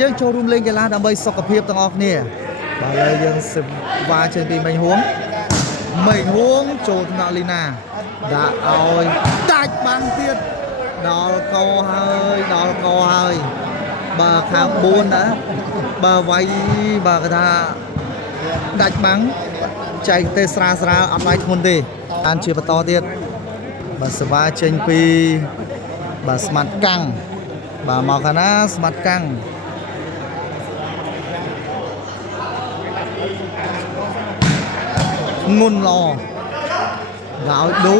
យើងចូលរួមលេងកីឡាដើម្បីសុខភាពទាំងអស់គ្នាបាទឥឡូវយើងសិវ៉ាចេញពីមិញហួងចូលថ្នាក់លីណាដាក់ឲ្យដាច់បាំងទៀតដល់កហើយបើខាង4ណាបើវាយបើគេថាដាច់បាំងចែកទេស្រាលអត់វាយធ្ងន់ទេអានជាបន្តទៀតបាទសិវ៉ាចេញពីបាទស្មាត់កាំងបាទមកខាងណាស្មាត់កាំងងុនល្អដល់ដូ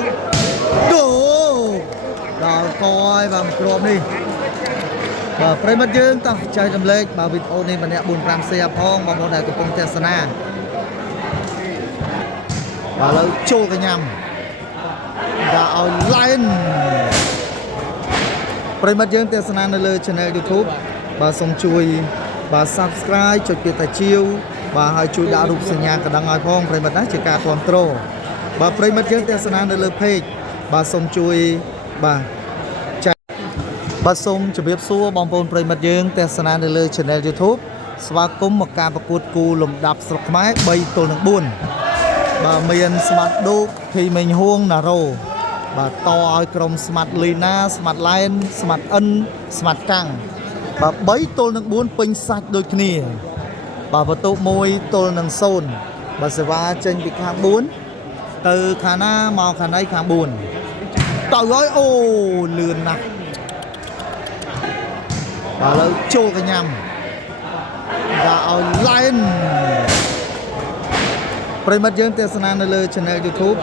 ដល់កយបាទគ្រាប់នេះបាទប្រិមិត្តយើងតោះចែករំលែកបាទវីដេអូនេះម្នាក់ 4-5 share ផងបងប្អូនដែលកំពុងទស្សនាបាទឥឡូវចូលកញ្ញាំដាក់ឲ្យ line ប្រិមិត្តយើងទស្សនានៅលើ channel YouTube បាទសូមជួយបាទ subscribe ចុចពាក្យតាជាវបាទហើយជួយដាក់រូបសញ្ញាកណ្ដឹងឲ្យផងប្រិមិត្តណាជាការគ្រប់គ្រងបាទប្រិមិត្តយើងទស្សនានៅលើ page បាទសូមជួយបាទបាទសូមជម្រាបសួរបងប្អូនប្រិមិត្តយើងទស្សនានៅលើ channel YouTube ស្វាគមន៍មកការប្រកួតគូលំដាប់ស្រុកខ្មែរ 3-4 បាទមានស្មាត់ឌូកភីមេងហួងណារ៉ូបាទតឲ្យក្រុមស្មាត់លីណាស្មាត់ឡែនស្មាត់អិនស្មាត់កាំងបាទ3-4ពេញសាច់ដូចគ្នាបាទបន្ទុក1-0បាទសេវាចេញពីខាង4ទៅខាងណាមកខាងណីខាង4ទៅហើយអូលឿនណាស់បាទឥឡូវចូលកញ្ញាំដាក់ឲ្យ line ប្រិមិត្តយើងទស្សនានៅលើ channel YouTube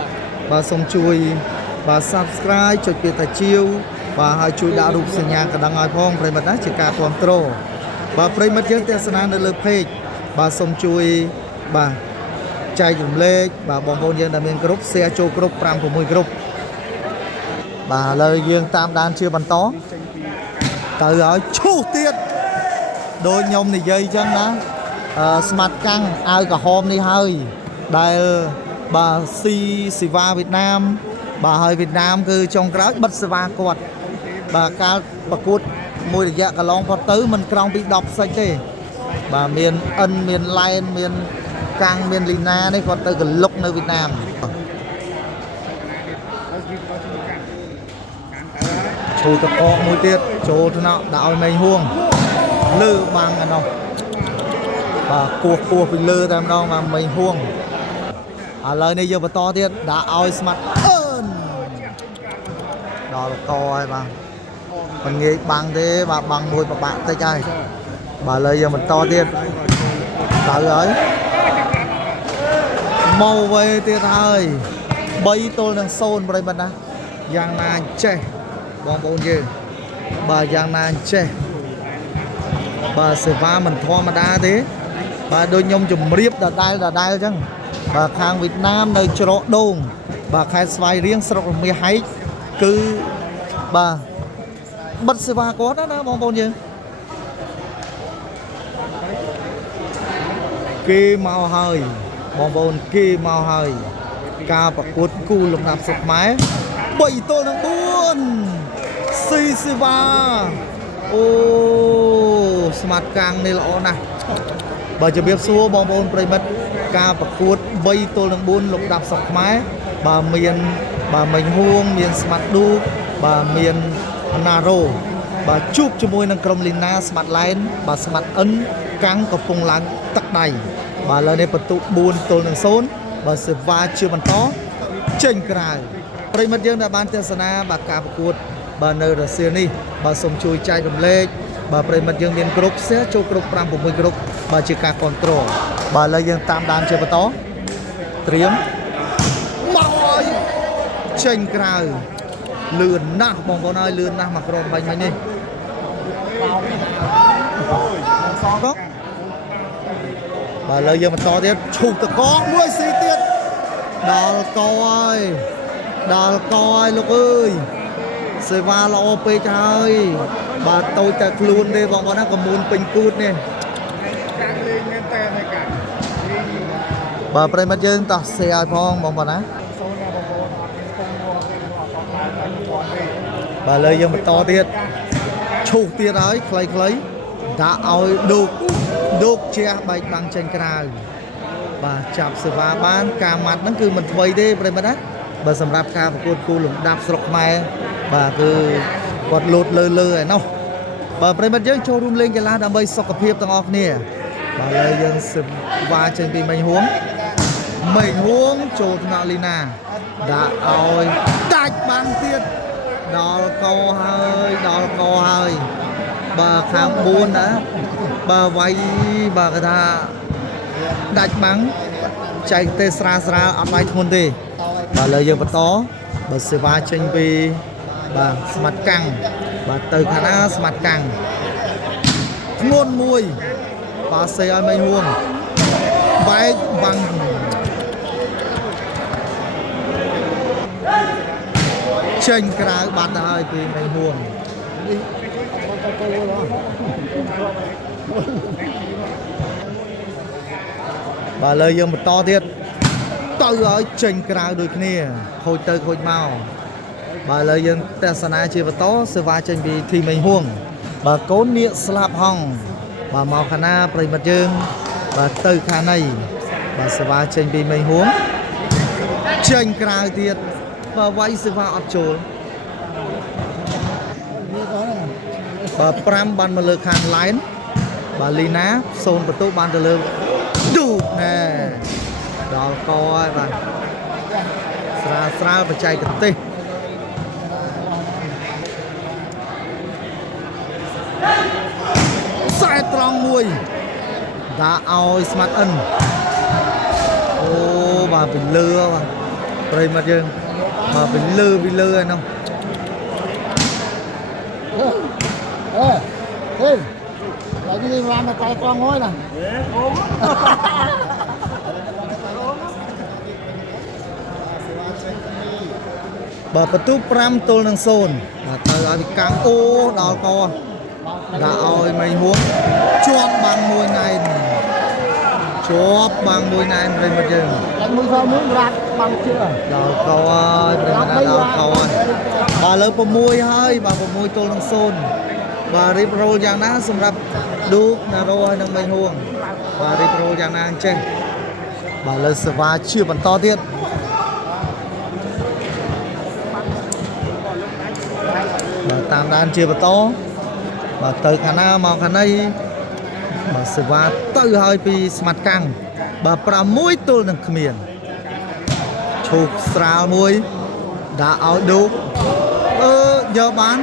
បាទសូមជួយបាទ subscribe ចុចពាក្យតាជាវបាទហើយជួយដាក់រូបសញ្ញាកណ្ដឹងឲ្យផងប្រិមិត្តណាជាការគ្រប់គ្រងបាទប្រិមិត្តយើងទស្សនានៅលើ page បាទសូមជួយបាទចែករំលែកបាទបងប្អូនយើងដែលមានគ្រប់ share ចូលគ្រប់ 5-6 គ្រប់បាទឥឡូវយើងតាមដានជាបន្តទៅឲ្យឈូសទៀតដូចខ្ញុំនិយាយចឹងណាស្មាត់កាំងអាវក្រហមនេះហើយដែលបាទស៊ីវ៉ាវៀតណាមបាទហើយវៀតណាមគឺចុងក្រោយបិទសេវាគាត់បាទកាលប្រកួតមួយរយៈកន្លងផុតទៅមិនក្រោមពី10សិចទេបាទមានអិនមានឡែនមានកាំងមានលីណានេះគាត់ទៅកលុកនៅវៀតណាមឈូតកកមួយទៀតចូលថ្នាក់ដាក់ឲ្យមេងហួងលើបាំងឯណោះបាទគោះពីលើតែម្ដងបាទមេងហួងឥឡូវនេះយើងបន្តទៀតដាក់ឲ្យស្មាត់អឺនដល់កហើយបាទមិនងាយបាំងទេបាទបាំងមួយប្របាក់តិចហើយបាទឥឡូវយើងបន្តទៀតទៅហើយមកវេទៀតហើយ3-0ប្រិមិត្តណាយ៉ាងណាចេះបងប្អូនយើងបាទយ៉ាងណាចេះបាទសេវាមិនធម្មតាទេបាទដូចខ្ញុំជម្រាបដដែលអញ្ចឹងបាទខាងវៀតណាមនៅច្រកដូងបាទខេត្តស្វាយរៀងស្រុករមាសហែកគឺបាទបិទសេវាគាត់ណាបងប្អូនយើងគេមកហើយបងប្អូនគេមកហើយការប្រកួតគូលំដាប់ស្រុកខ្មែរ3-4ស៊ីសេវាអូស្មាត់កាំងនេះល្អណាស់បើជម្រាបសួរបងប្អូនប្រិមិត្តការប្រកួត3-4លំដាប់ស្រុកខ្មែរបាទមានបាទមេងហួងមានស្មាត់ឌូកបាទមានណារ៉ូបាទជួបជាមួយនឹងក្រុមលីណាស្មាត់ឡែនបាទស្មាត់អិនកាំងកំពុងឡើងទឹកដៃបាទឥឡូវនេះបន្ទុក4-0បាទសេវាជាបន្តចេញក្រៅប្រិមិត្តយើងដែលបានទស្សនាបាទការប្រកួតបាទនៅរសៀលនេះបាទសូមជួយចែករំលែកបាទប្រិមិត្តយើងមានគ្រប់ share ចូលគ្រប់ 5-6 គ្រប់បាទជាការគ្រប់គ្រងបាទឥឡូវយើងតាមដានជាបន្តត្រៀមមកឲ្យចេញក្រៅលឿនណាស់បងប្អូនហើយលឿនណាស់មកក្រុមបាញ់មិញនេះបាទឥឡូវយើងបន្តទៀតឈូសតកមួយស៊ីទៀតដល់កហើយលោកអើយសេវាល្អពេកហើយបាទតូចតែខ្លួនទេបងប្អូនណាកមូនពេញគូតនេះបាទប្រិមិត្តយើងតោះសេឲ្យផងបងប្អូនណាបាទឥឡូវយើងបន្តទៀតឈូសទៀតហើយខ្លី đã oi đục che bạch bằng trênក្រៅ បាទចាប់សេវាបានការម៉ាត់ហ្នឹងគឺមិនថ្មីទេប្រិមត្តណាបើសម្រាប់ការប្រកួតគូលំដាប់ស្រុកខ្មែរបាទគឺគាត់លោតលើឯណោះបាទប្រិមត្តយើងចូលរួមលេងកីឡាដើម្បីសុខភាពទាំងអស់គ្នាបាទឥឡូវយើងសេវាចេញពីមិញហួងចូលថ្នាក់លីណាដាក់ឲ្យដាច់បានទៀតដល់កោហើយបាទខាង4ណាបាទវាយបាទគេថាដាច់បាំងចែកទេស្រាលអត់វាយធ្ងន់ទេបាទឥឡូវយើងបន្តបើសេវាចេញពីបាទស្មាត់កាំងបាទទៅខាងណាស្មាត់កាំងធ្ងន់មួយបាទសេឲ្យមិញហួងបែកបាំងចេញក្រៅបាត់ទៅហើយពីមិញហួងបាទលើយើងបន្តទៀតទៅឲ្យចេញក្រៅដូចគ្នាខូចទៅខូចមកបាទលើយើងទស្សនាជាបន្តសេវាចេញពីធីមិញហួងបាទកូននាគស្លាប់ហងបាទមកខាងណាប្រិមិត្តយើងបាទទៅខាងនេះបាទសេវាចេញពីមិញហួងចេញក្រៅទៀតបាទវាយសេវាអត់ចូលបាទ5បានមកលើខាង line បាទលីណា0បន្ទុកបានទៅលើឌូណែដល់កហើយបាទស្រាលបច្ចេកទេសខ្សែត្រង់មួយដាក់ឲ្យស្មាត់អិនអូបាទពីលើបាទប្រិមិត្តយើងបាទពីលើឯនោះlại đi làm tay con ngồi nè bà bắt tu pram tol nang son bà tới ở bị căng ô đào co đã oi mày huống chót bằng môi này rồi mà chừng đánh mũi phao muốn rạt bằng chưa đào co ơi đào co ơi bà lớn po môi hơi bà po môi tol nang son bà rip roll យ៉ាងណាសម្រាប់ឌូកណារ៉ូហើយនឹងមិញហួងបាទ rip roll យ៉ាងណាអញ្ចឹងបាទលើសេវាជាបន្តទៀតបាទតាមដានជាបន្តបាទទៅខាងណាមកខាងនេះបាទសេវាទៅហើយពីស្មាត់កាំងបាទ6ទល់នឹងគ្មានឈូកស្រាលមួយដាក់ឲ្យឌូកយកបាន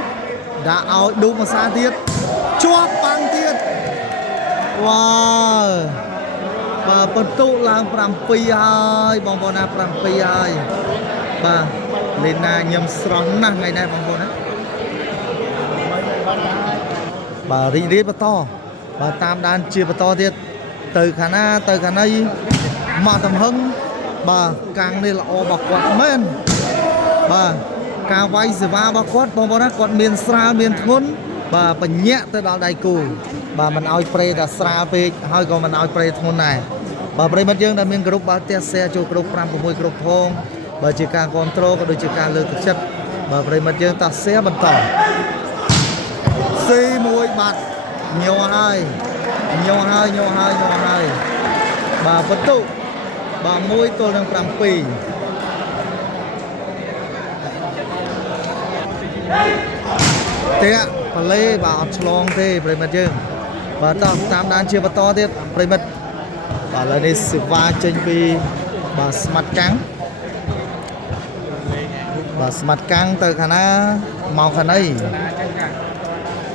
ដាក់ឲ្យឌូកមួយសាទៀតជាប់បាំងទៀតវ៉ាបាទបន្ទុកឡើង7ហើយបងប្អូនណា7ហើយបាទលេងណាខ្ញុំស្រស់ណាស់ថ្ងៃនេះបងប្អូនណាបាទរីករាយបន្តបាទតាមដានជាបន្តទៀតទៅខាងណាទៅខាងនេះមកទំហឹងបាទកាំងនេះល្អរបស់គាត់មែនបាទការវាយសេវារបស់គាត់បងប្អូនណាគាត់មានស្រាលមានធ្ងន់បាទបញ្ញាក់ទៅដល់ដៃគូបាទមិនឲ្យប្រេតែស្រាលពេកហើយក៏មិនឲ្យប្រេធ្ងន់ដែរបាទប្រិមិត្តយើងដែលមានក្រុមបាទផ្ទះ share ចូលក្រុម5 6ក្រុមផងបើជាការគ្រប់គ្រងក៏ដូចជាការលើកទឹកចិត្តបាទប្រិមិត្តយើងតោះ share បន្តស៊ីមួយបាត់ញ័រហើយបាទបន្ទុកបាទ1ទល់នឹង7តាក់បលេបាទអត់ឆ្លងទេប្រិមិត្តយើងបាទតោះតាមដានជាបន្តទៀតប្រិមិត្តបាទឥឡូវនេះសេវាចេញពីបាទស្មាត់កាំងបាទស្មាត់កាំងទៅខាងណាមកខាងនេះ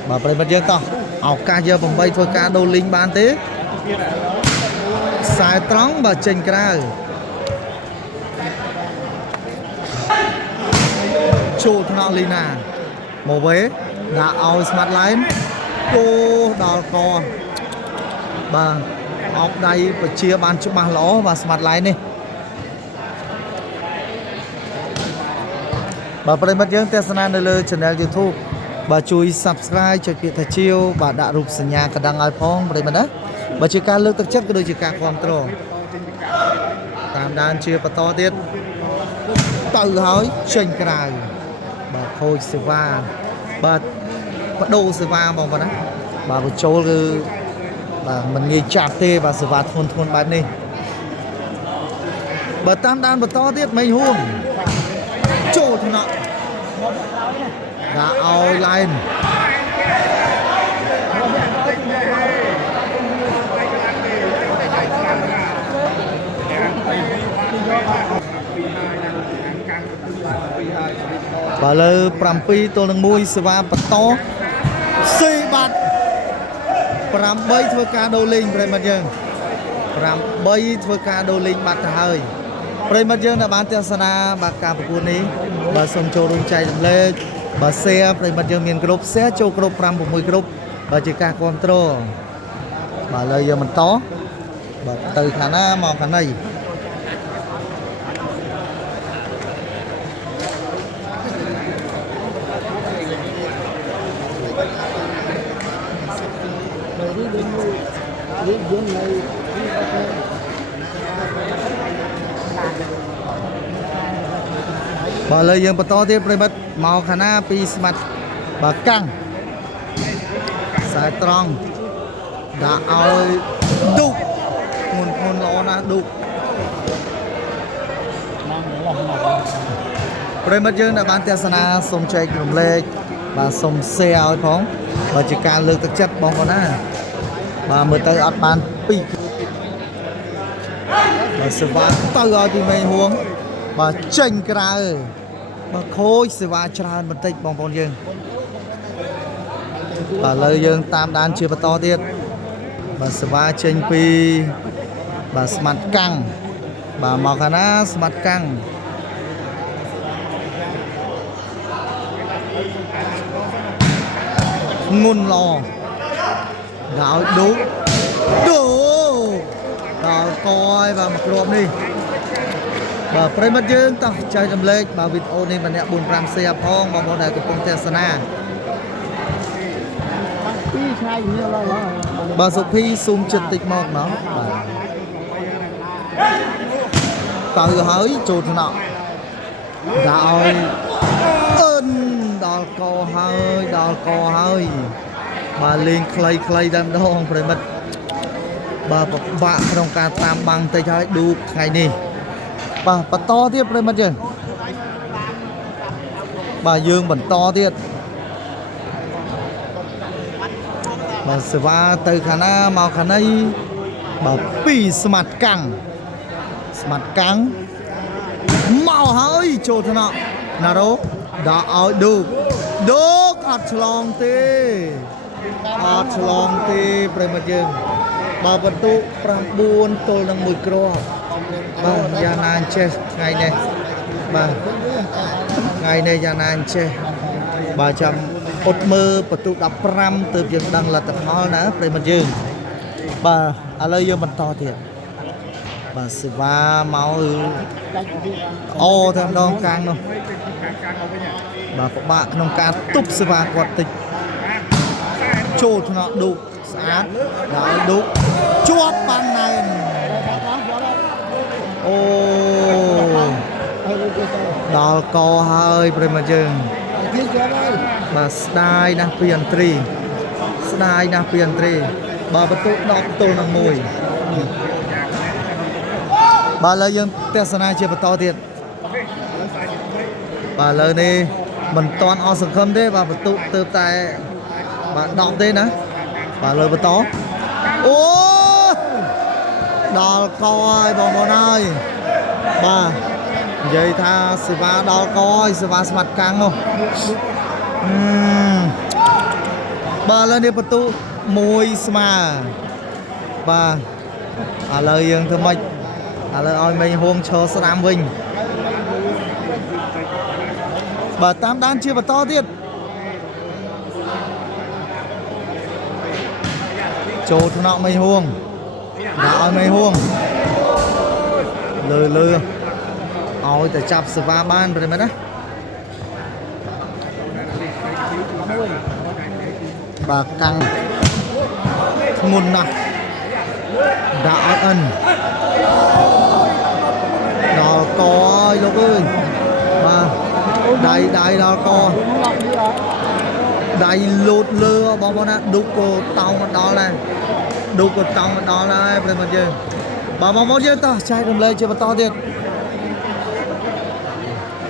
បាទប្រិមិត្តយើងតោះឱកាសយក8ធ្វើការដូរលីងបានទេខ្សែត្រង់បាទចេញក្រៅចូលថ្នាក់លីណាមកវេដាក់ឲ្យស្មាត់ឡែនគោដល់កបាទអោបដៃបជាបានច្បាស់ល្អបាទស្មាត់ឡែននេះបាទប្រិមិត្តយើងទស្សនានៅលើ Channel YouTube បាទជួយ Subscribe ចុចពាក្យថាជាវបាទដាក់រូបសញ្ញាកណ្ដឹងឲ្យផងប្រិមិត្តណាបើជាការលើកទឹកចិត្តក៏ដូចជាការគ្រប់គ្រងតាមដានជាបន្តទៀតទៅហើយចេញក្រៅបាទខូចសេវាបាទបដូរសេវាបងប្អូនណា bà một chỗ cứ bà mình nghi chạp tê và sự vạt thôn bán đi bà tam đan bà to tiếp mấy hôm chỗ thì nọ đã ao lên bà lơ pram pi tô lưng mui sự va bà to xây bát pram bay thưa ca đô linh rồi mà dương pram bay thưa ca đô linh bát hơi rồi mà dương là bán theo sana bà ca bà cuốn ní bà sông châu rung chạy lên bà xe rồi mà dương miền group xe châu group pram của mùi group bà chỉ ca control bà lơ giờ mình to bà từ khả năng màu khả này bà lời dương bà to tiếp rồi bắt màu khả năng pi smart bà căng sai tròn đã ao đục nguồn lỗ na đục rồi mất dương đã bán theo sana sông chạy cùng lê bà sông xe áo phóng bà chỉ càng lược thực chất bóng con á bà mới tới ọt bàn pi bà sẽ vã tao gọi thì mày huống bà chênh cái ra bà khôi sẽ vã cho ra một tích bóng con dương bà lời dương tam đàn chưa bà to tiết bà sẽ vã chênh pi bà smart căng bà mọc khả ná smart căng ngôn lò đạo đúng đủ đạo coi và mặc rộm đi bà phải mất dương tao chơi đầm lệch bà vịt ô này bà nẹ buồn ram xe phong bà môn này của công ty sana bà sụp phi xung chân tịch một nó tao hỡi chụt nọ đạo ơn đào co hơi bà lên clay đam đó không phải mất bà bạ trong ca tam bằng tay trái đu ngày đi bà to tiếp đây mất chưa bà dương bẩn to tiếp bà sẽ va từ khả năng màu khả năng bà pi smart căng màu hơi trộn thế nào nào đâu đã ở được ọt long tê phải mất chưa bà vẫn tụ pram buôn tôi đang mùi cro bà gia nan che ngày này bà ngày này gia nan che bà chăm ốt mơ bà tụ đập pram từ việc đăng là tập ho nữa phải mất chưa bà lời giờ mình to thiệt bà sẽ va máu ô thêm đâu càng đâu bà có bạn nông ca túc sẽ va quạt tịch chốt nó đủ sát đã đủ chuột ban này ô đào co hơi mà chừng bà style na pian tri bà bắt tụ đọc tôi nằm mùi bà lời dân tesana chưa bắt to tiền bà lời này mình toàn o sừng khâm thế bà bắt tụ từ tại bà đọc thế nữa bà lời bắt to ô đào coi bóng bóng ơi bà vậy tha sự va đào coi sự va mặt căng không bà lên đi bắt tụ mùi mà bà lời dân thưa mạch lời ơi mình hôm cho Sam Vinh bà tam đan chưa bà to tiết chỗ thằng nọ mày huông đã mày huông lừa ôi tại chập sự va ban rồi mày đó bà căng ngôn nặng đã ân đò co lúc ơi bà đầy đò co đáy lột lơ bóng bóng á đục cô tông mà đó là đục cô tông mà đó là phải mà chơi bà bóng bóng chơi ta chạy đầm lên chơi mà to thiệt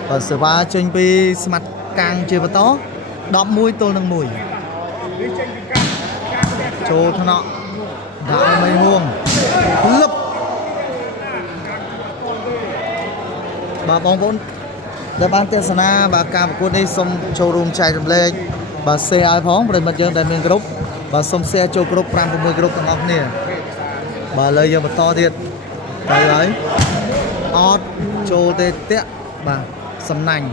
và sự ba trên pi mặt càng chơi mà to đọp mũi tôi nâng mùi chô thằng nọ đạo mây huông lấp bà bóng bóng để ban tiền sana bà cà cô đi xong showroom chạy đầm lên bà xe ai phóng rồi mà chơi đại miền group bà xong xe cho group pram của 10 group thằng ngọc nè bà lời giờ mà to thiệt tới đấy ót trô tê tét bà sầm nành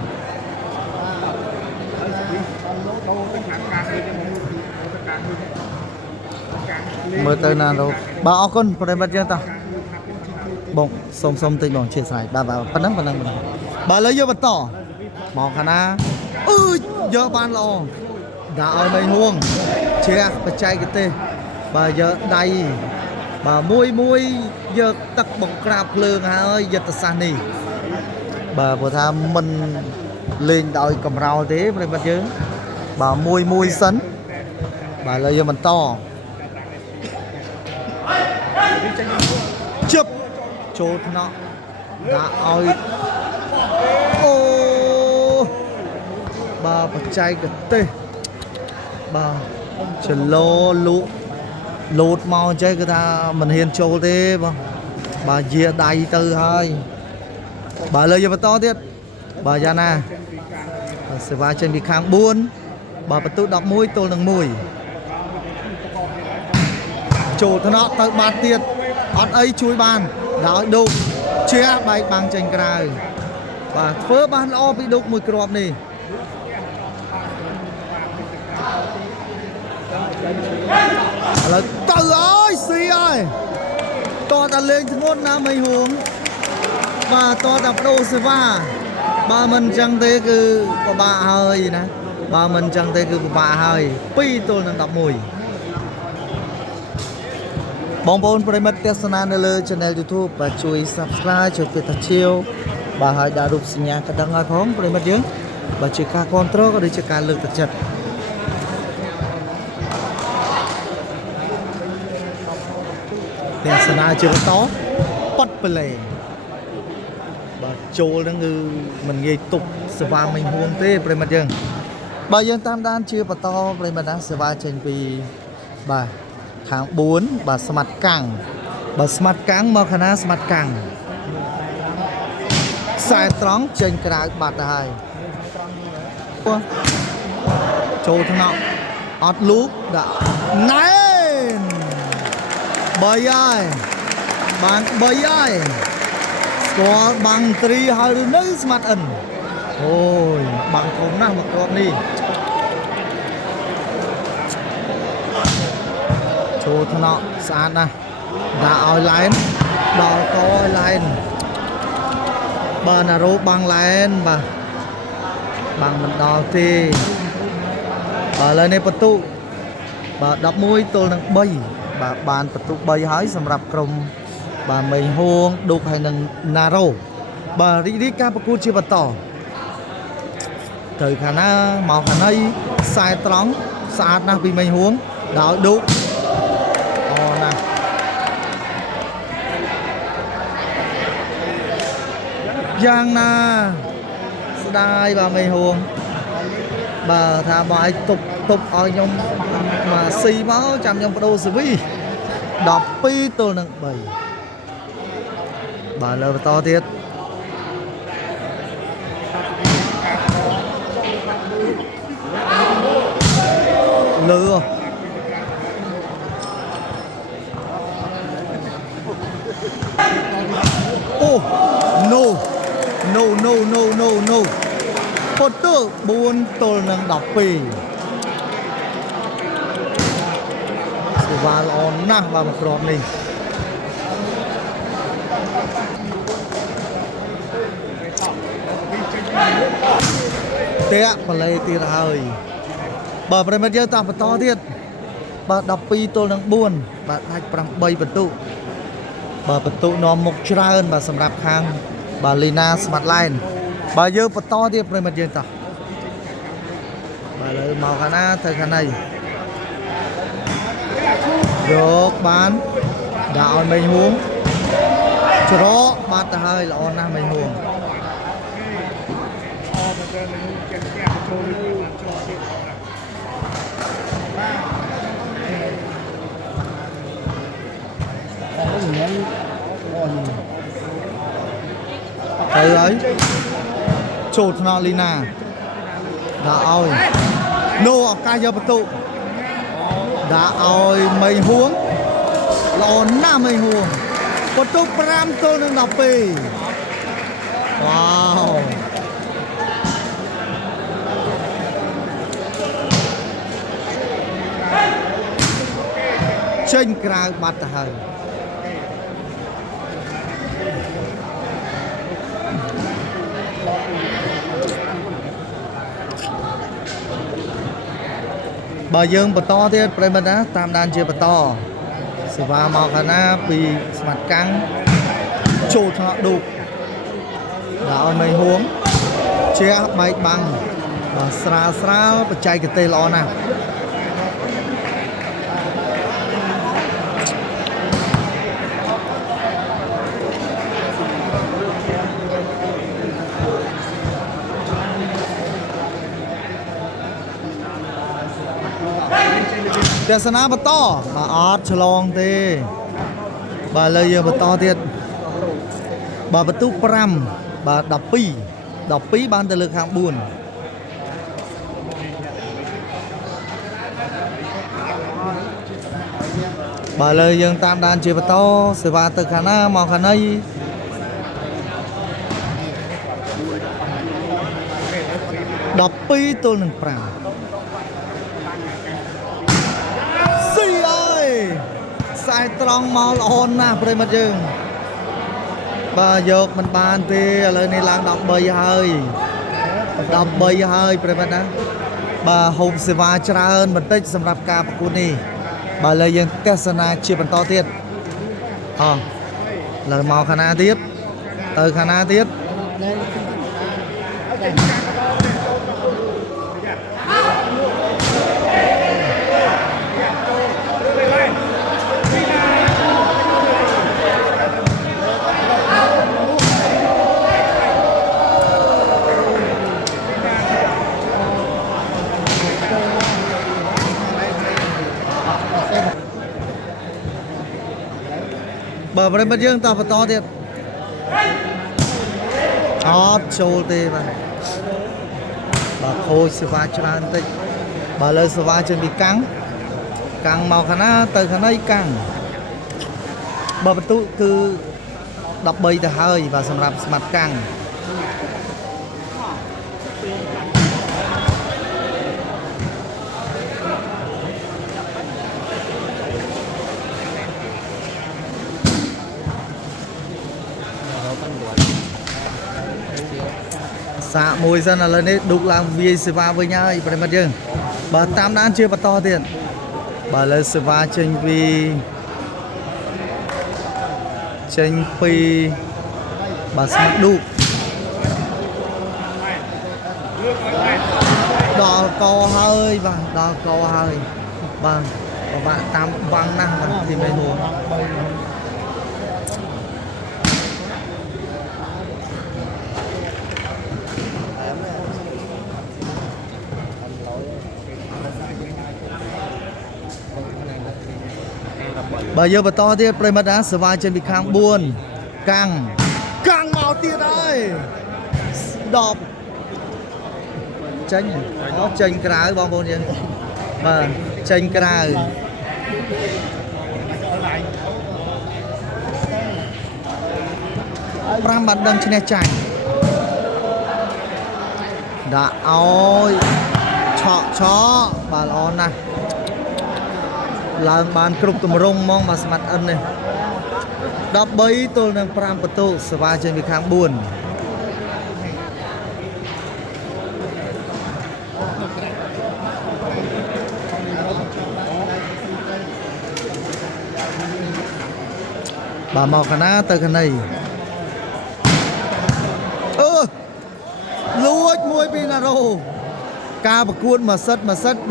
mới tới nào đâu bà áo con phải bắt chưa ta bông xong xong tinh bông chia sẻ bà phần nắng bà lấy vô bật tỏ mỏ khả na giờ ban lo đã ở đây huông chia bà chạy cái tê bà giờ đây bà mui giờ tắc bóng crap lương hả ơi giờ ta san đi bà vừa tham mình lên đòi cầm rau thế phải bắt chứ bà mui sấn bà lấy vô mình to chụp chốt nó đã ơi ô bà chạy cái tê bà chân lô lụt mau chơi cái ta mình hiền trâu thế bà dìa đầy từ hai bà lời cho bà to tiết bà ra nè sẽ vai trên bị kháng buôn bà bắt tụ đọc mũi tôi nâng mùi chủ thằng nó tự bàn tiết ọt ấy chui bàn đói đục chia bay bằng tranh cài và phớ bàn lo bị đục mùi crop này là từ ơi xì ơi to ta lên ngôn nam mây hướng và to đập đô sư va ba mình chẳng thế cứ có bà hơi nè ba mình chẳng thế cứ có bà hơi pi tôi đang đọc mùi bóng bóng phải mất test na nơi channel YouTube và chú ý subscribe cho kênh thật chiêu bà hãy đã đục sinh nhạc đăng ngài phóng phải mất dưỡng và chỉ cả control có đi chỉ cả lực thật chật test na chưa có tó bắt play bà trôi nó ngư mình nghe tục sự va mình huông tê phải mất dưỡng bà dân tam đan chưa bà to phải mất đang sự va trên vì bà tháng 4 bà smart căng mà khả năng smart căng sai trắng trên cái đài bạt hai châu thằng nào ót lúp đã nén bơi ai bạn bơi ai có bằng tri hai đứa nữ smart ẩn ôi bằng không nào mà con đi châu thằng nọ sàn nè đã oi lên đỏ có oi lên bờ là rô băng lên mà bằng mình đỏ thì bờ lên đây bật tụ bờ đập mũi tôi đang bay bà bàn bật tụ bay hái sầm rập crom bà mình huông đục hay nâng naro bà đi ca bạc cu chia bật tỏ từ khả năng màu khả năng sai trắng sạt na vì mình huống đảo đục nè giang na đai bà mày huồng bà thà bài tục ở nhung mà xì máu chăm nhung đô sư vi đọc pi tôi nâng bầy bà lơ to tiết lừa oh no Phật tử buôn tôi nâng đọc bì sự va lộn nè bà một rộp này tệ bà lấy tiền hơi bà phải mất giới ta phải to thiết bà đọc bì tôi nâng buôn bà thạch bằng bay vật tụ bà vật tụ nó một tra hơn bà sầm rạp khang bà Lina Smart Line bà dơ bật to tiếp rồi mà dơ ta bà lợi màu khả ná thời khả này được bán đạo mình huống cho đó bắt hơi là on mình huống thầy ấy chột nó lina đã ôi nô ở ca giờ bắt tụ đã ôi mình huống lon na mình huống bắt tụ pram tô nâng đọc bì wow chênh krao bắt hơi bà dương bà to thế bà mình á tam đàn chia bà to sự va màu khả na bị mặt căng chột họ đục đạo mày huống chia bay bằng và sra sra bà chạy cái tê lo nàoแต่สนามต่อมาออดฉลองเตบาเลยยังต่อเทียดบาประตูปรำบาดับปีบานตะลึกหางบุญบาเลยยังตามดานเจียบต่อเสวาตึกขานามาขานัยดับปีตัวหนึ่งปรำสายตรองมอลอนนะเพื่อนมาจึงบายกมันบานตีอะไรในลางดอกใบเฮยดอกใบเฮยเพื่อนนะบาโฮมเสวาจราเอิญมันติดสำหรับการประกวดนี่บาเลยยังเทศนาเชียบต่อเทียดอ๋อเลยมอคณะเทียดคณะเทียดบาประเดี๋ยวต่อต่อเดียดอ๋อโชว์เตะไปบาโคสวาชราติบาเลยสวาจะมีกังเมาขนาดเตยขนาดกังบาประตูคือดับใบจะเฮยบาสำหรับสมัครกังสะมวยdân là lên đấy đục làm vi sva với nhau vậy mà chứ bà tam đan chưa bắt to tiền bà lên sva tranh pi bà smart đục đò co hơi và đò co hơi vâng bạn tam văng năng thì mày hồ bà giờ bà to tiết play mất á sờ vai trên bị khang buồn căng màu tiết ơi đọp tranh nó tranh cái bom bồn vậy mà tranh cái pram mặt đâm trên chảy đã ôi chọ bà lon nèឡើងបានគ្រប់ទម្រង់ហ្មងបាទស្មាត់អិននេះ13ទល់នឹង5បន្ទុកសេវាចេញពីខាង4បាទមកខាងណាទៅខាងនេះលួចមួយពីណារ៉ូ ការប្រកួតមួយសិត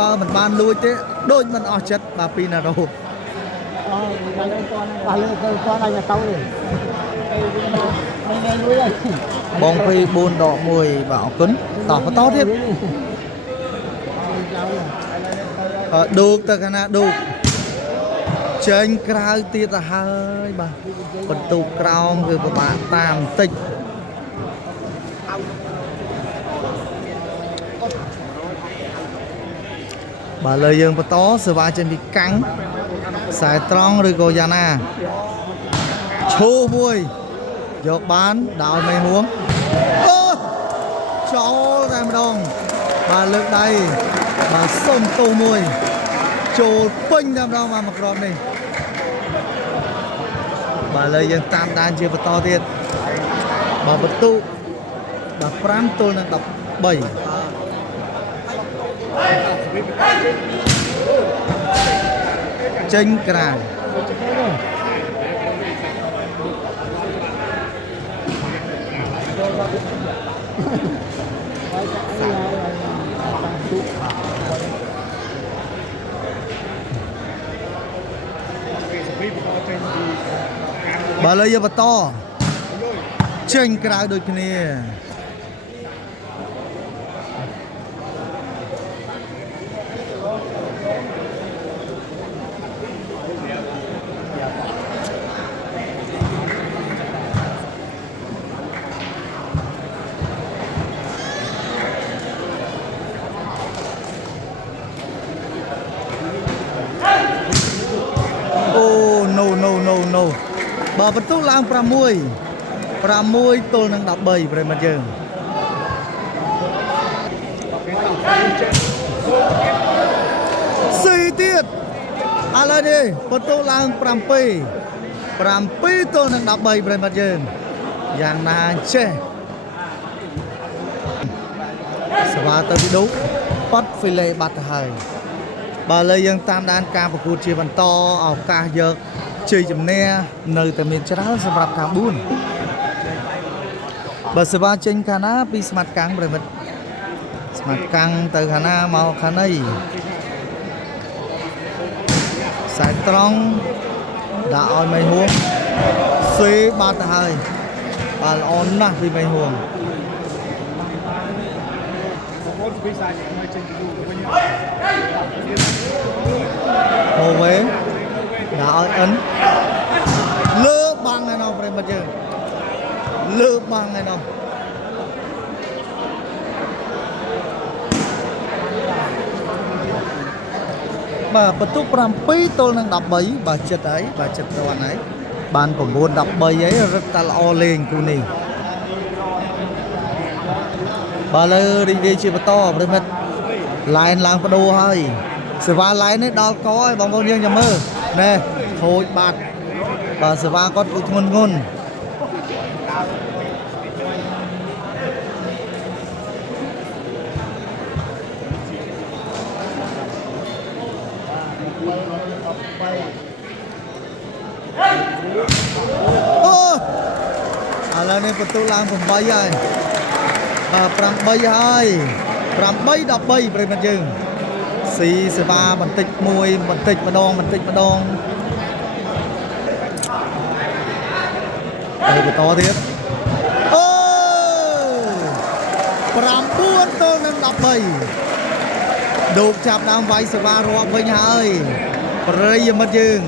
បើមិនបានលួចទេដូចមិនអស់ចិត្តបាទពីណារ៉ូបងពី4ដក1បាទអរគុណតោះបន្តទៀតឌូកទៅខាងណាឌូកចេញក្រៅទៀតទៅហើយបាទបន្ទុកក្រោមគឺពិបាកតាមបន្តិចបាទលើយើងបន្តសេវាចេញពីកាំងខ្សែត្រង់ឬក៏យ៉ាងណាឈូមួយយកបានដោយមេហួងអូចូលតែម្ដងបាទលើកដៃបាទសុំទោសមួយចូលពេញតែម្ដងមកក្របនេះបាទលើយើងតាមដានជាបន្តទៀតបាទបន្ទុកបាទ5ទល់នឹង13ចេញក្រៅបាទលើយើងបន្តចេញក្រៅដូចគ្នាno បើបន្ទុកឡើង6ទល់នឹង13ប្រិមិត្តយើងស៊ីទៀតឥឡូវនេះបន្ទុកឡើង7ទល់នឹង13ប្រិមិត្តយើងយ៉ាងណាចេះស្វាទៅពីដូប៉ាត់ហ្វីលេបាត់ទៅហើយបើលើយើងតាមដានការប្រកួតជាបន្តឱកាសយកជ័យជំនះនៅតែមានច្រើនសម្រាប់ខាង4បើសេវាចេញខាងណាពីស្មាត់កាំងប្រិមិត្តស្មាត់កាំងទៅខាងណាមកខាងនេះខ្សែត្រង់ដាក់ឲ្យមេហួងសេបាត់ទៅហើយបាទល្អណាស់ពីមេហួងអូវេដាក់ឲ្យអិនលើបាំងឯណោះប្រិមិត្តយើងលើបាំងឯណោះបាទបន្ទុក7ទល់នឹង13បាទចិត្តហើយបាទចិត្តរាន់ហើយបាន9 13ហើយរឹតតែល្អលេងគូនេះបាទលើរីករាយជាបន្តប្រិមិត្តឡែនឡើងបដូរហើយសេវាឡែននេះដល់កឲ្យបងប្អូនយើងចាំមើលណែខូចបាត់បាទសេវាគាត់ធ្ងន់អូឥឡូវនេះបន្ទុកឡើង8ហើយ8ហើយ8 13ប្រិមិត្តយើងស៊ីសេវាបន្តិចមួយបន្តិចម្ដងទៅបន្តទៀតអូ9ទល់នឹង13ដូកចាប់ដើមវាយសេវារាប់វិញហើយប្រិយមិត្តយើង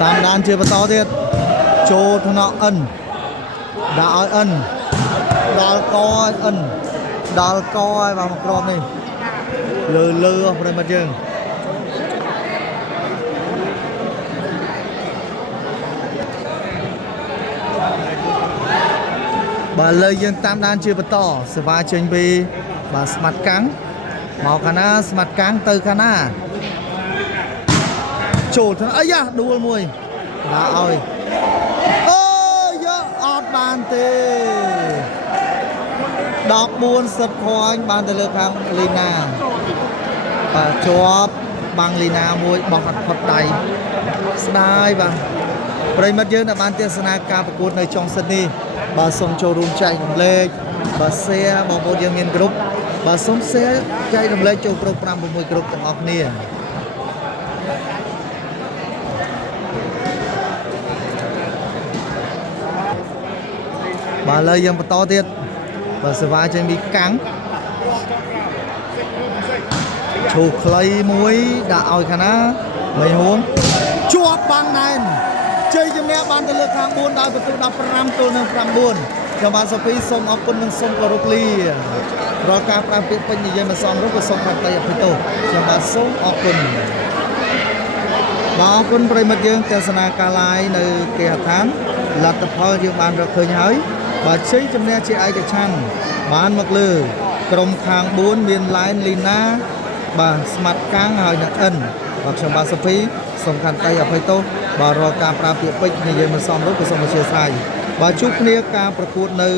តាមដានជាបន្តទៀតចូលថ្នាក់អិនដាក់ឲ្យអិនដល់កឲ្យអិនដល់កឲ្យបាទមកក្របនេះលើប្រិមិត្តយើងបាទលើយើងតាមដានជាបន្តសេវាចេញពីបាទស្មាត់កាំងមកខាងណាស្មាត់កាំងទៅខាងណាចូលទៅអាយ៉ាដួលមួយដាក់ឲ្យអូយកអត់បានទេ14សិតខួយបានទៅលើខាងលីណាបាទជាប់បាំងលីណាមួយបោះអត់ផុតដៃស្ដាយបាទប្រិមិត្តយើងដែលបានទស្សនាការប្រកួតនៅចុងសិននេះបាទសូមចូលរួមចែករំលែក បាទ share បងប្អូនយើងមានគ្រប់បាទសូម share ចែករំលែកចូលក្រុម5 6ក្រុមទាំងអស់គ្នាបាទឥឡូវយើងបន្តទៀតបាទសេវាចេញពីកាំងឈូខ្លីមួយដាក់ឲ្យខាងណាមិនហួងជាប់បាំងណែនជ័យជំនះបានទៅលើខាង4ដោយពិន្ទុ15ទល់នឹង9ខ្ញុំបាទសូហ្វីសូមអរគុណនិងសូមគោរពលារាល់ការប្រើពាក្យពេញនិយាយមិនសមរម្យក៏សូមខន្តីអភ័យទោសខ្ញុំបាទសូមអរគុណបាទអរគុណប្រិមិត្តយើងទស្សនាការ live នៅគេហដ្ឋានលទ្ធផលយើងបានរកឃើញហើយបាទជ័យជំនះជាឯកច្ឆន្ទបានមកលើក្រុមខាង4មានឡែនលីណាបាទស្មាត់កាំងហើយនឹងអិនបាទខ្ញុំបាទសូហ្វីសូមខន្តីអភ័យទោសបាទរាល់ការប្រើពាក្យពេចន៍និយាយមិនសមរម្យក៏សូមអធិស្ឋានបាទជួបគ្នាការប្រកួតនៅ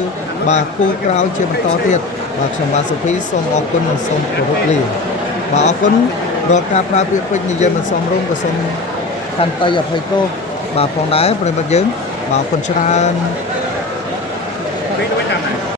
បាទគូក្រោយជាបន្តទៀតបាទខ្ញុំបាទសូហ្វីសូមអរគុណនិងសូមគោរពលាបាទអរគុណរាល់ការប្រើពាក្យពេចន៍និយាយមិនសមរម្យក៏សូមខន្តីអភ័យទោសបាទផងដែរប្រិមិត្តយើងបាទអរគុណច្រើន